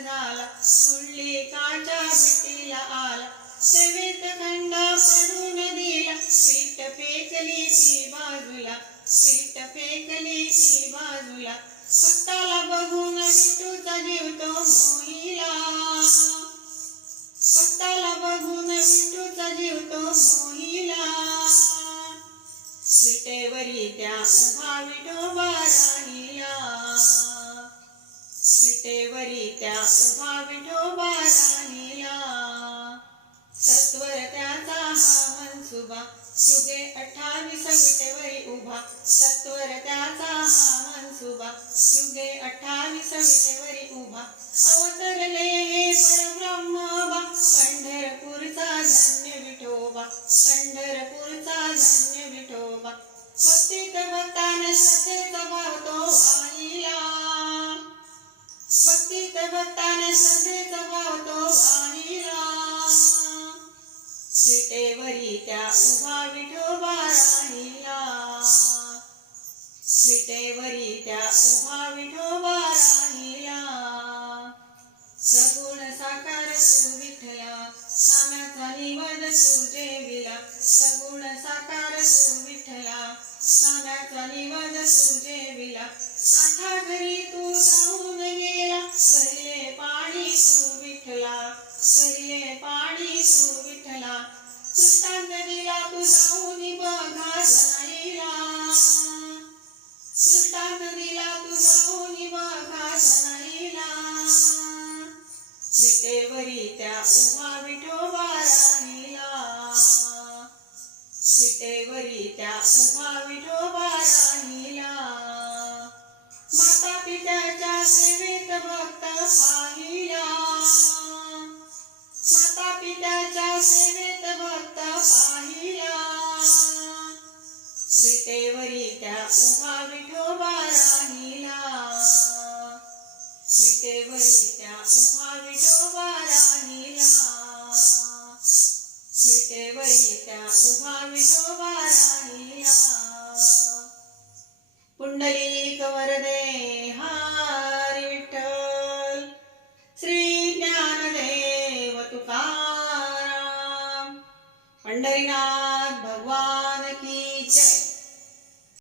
झाला, पुंडलिकाच्या भेटीला आला. सेवेत खंडा पडून दिला, पीठ फेकली ती बाजूला, पीठ फेकली ती बाजूला. भक्ताला बघून विठूचा जीव तो मोहिला, भक्ताला बघून विठूचा जीव तो मोहिला. विटेवरी त्या उभा विठोबा राहिला, विटेवरी त्या उभा विठोबा राहिला. सत्वर त्याचा हा मनसुबा, युगे 28 विटेवरी उभा. सत्वर त्याचा हा मनसुबा, युगे 28 विटेवरी उभा. अवतरले हे परब्रह्मोबा, पंढरपूरचा धन्य विठोबा, पंढरपूरचा धन्य विठोबा. भक्तीत भक्तान श्रद्धेचा भाव तो वाहिला, भक्तीत भक्तान श्रद्धेचा भाव तो वाहिला. विटेवरी त्या उभा विठोबा राहिला, विटेवरी त्या उभा विठोबा राहिला. सगुण साकार तू विठ्ठला, नामाचा निवद तू जेविला. सगुण साकार तू विठ्ठला, नामाचा निवद तू जेविला. नाथा घरी तू जाऊन गेला, भरले पाणी तू विठ्ठला, भरले पाणी तू विठ्ठला. दृष्टांत दिला तू जाऊन बघा जनाईला, दृष्टांत दिला तू जाऊन बघा जनाईला. विटेवरी त्या उभा विठोबा राहिला, विटेवरी त्या उभा विठोबा राहिला. माता पित्याच्या सेवेत भक्त पाहिला, माता पित्याच्या सेवेत भक्त पाहिला. विटेवरी त्या उभा विठोबा राहिला, विटेवरी त्या उभा विठोबा राहिला, विटेवरी त्या उभा विठोबा राहिला. पुंडलिक वरदे हरी विठ्ठल, श्री ज्ञानदेव तुकाराम. पंढरीनाथ